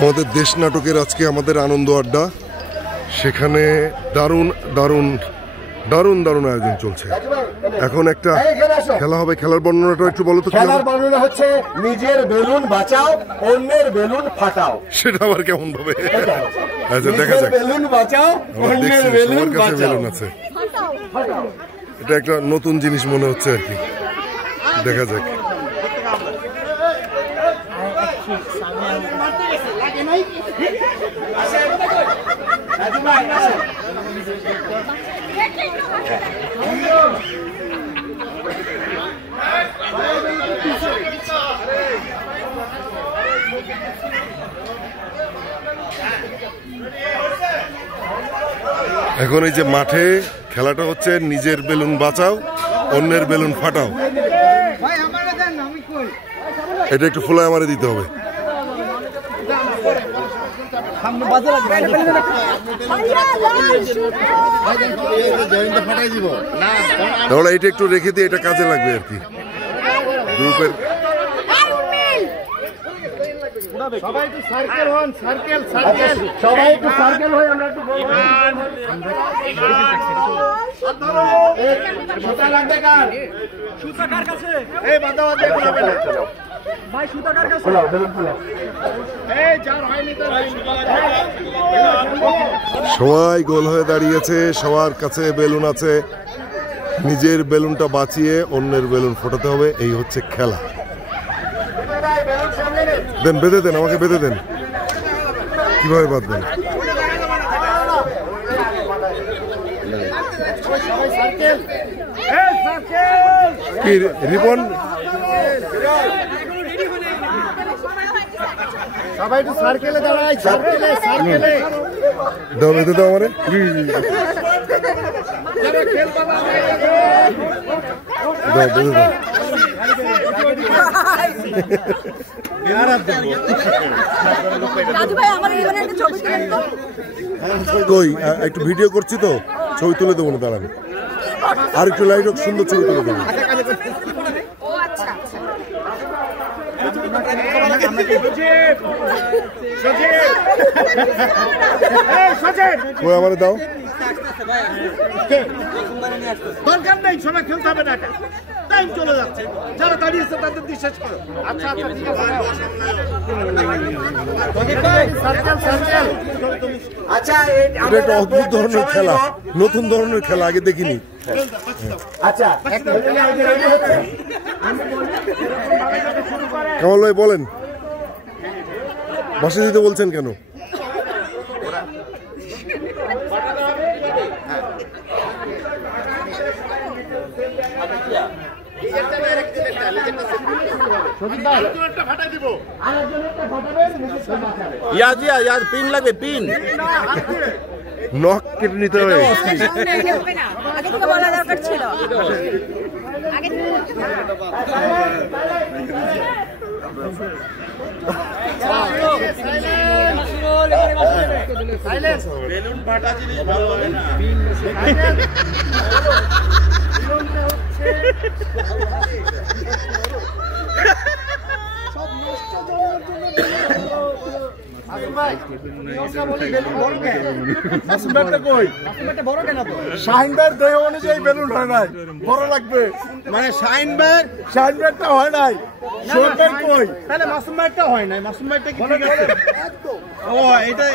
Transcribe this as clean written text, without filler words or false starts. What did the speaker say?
আমাদের দেশ নাটকের আজকে আমাদের আনন্দ আড্ডা, সেখানে দারুণ দারুণ দারুণ দারুণ আয়োজন চলছে। এখন একটা খেলা হবে, খেলার বর্ণনাটা একটু বলো তো। খেলার বর্ণনা হচ্ছে নিজের বেলুন বাঁচাও, অন্যের বেলুন ফাটাও। সেটা আবার কেমন ভাবে? আচ্ছা দেখা যাক। বেলুন বাঁচাও, অন্যের বেলুন বাঁচাও। আছে, এটা একটা নতুন জিনিস মনে হচ্ছে আর কি, দেখা যাক। এখন এই যে মাঠে খেলাটা হচ্ছে নিজের বেলুন বাঁচাও, অন্যের বেলুন ফাটাও। এটা একটু ফোলা আমারে দিতে হবে। তাহলে এটা একটু রেখে দিয়ে, এটা কাজে লাগবে আর কি গ্রুপের। সবাই একটু সার্কেল হন, সার্কেল সার্কেল, সবাই একটু সার্কেল হই। আমরা একটু সুতা লাগবে কার? সুতা কার কাছে? এই বাঁধা বাঁধা খোলাবে না ভাই, সুতা কার কাছে? খোলাও, বেলুন খোলাও। এই যার হয়নি তো সবাই গোল হয়ে দাঁড়িয়েছে, সবার কাছে বেলুন আছে। নিজের বেলুনটা বাঁচিয়ে অন্যের বেলুন ফোটাতে হবে, এই হচ্ছে খেলা। দেন, বেঁধে দেন, আমাকে বেঁধে দেন। কিভাবে বাঁধবেন? কি রিবন? সবাই একটু সার্কেলে দাঁড়ায়, সার্কেলে সার্কেলে দাও, বেঁধে দাও আমারে। দাও, বেঁধে দাও। কই একটু ভিডিও করছি তো, ছবি তুলে দেবো না, দাঁড়ান। আর একটু লাইট হোক, সুন্দর ছবি তুলে দেবো। কই আমারে দাও। দরকার নেই, সবাই খেলতে হবে না, টাইম চলে যাচ্ছে। যারা দাঁড়িয়েছে তাদের দিয়ে শেষ করো। আচ্ছা আচ্ছা, ঠিক আছে। আচ্ছা, এটা একটা অদ্ভুত ধরনের খেলা, নতুন ধরনের খেলা, আগে দেখিনি। আচ্ছা, কামাল ভাই বলেন, বসে দিতে বলছেন কেন? পিন লাগবে, পিন নখ কেটে নিতে হবে। বেলুন ফাটা জিনিস ভালো হবে না। শাহিনবার দেহ অনুযায়ী বেলুন হয় নাই, বড় লাগবে। মানে শাহিনবারটা হয় নাই, কই তাহলে মাসুম ভাইটা হয় নাই। মাসুম ভাইটা কি ঠিক আছে? ও এটা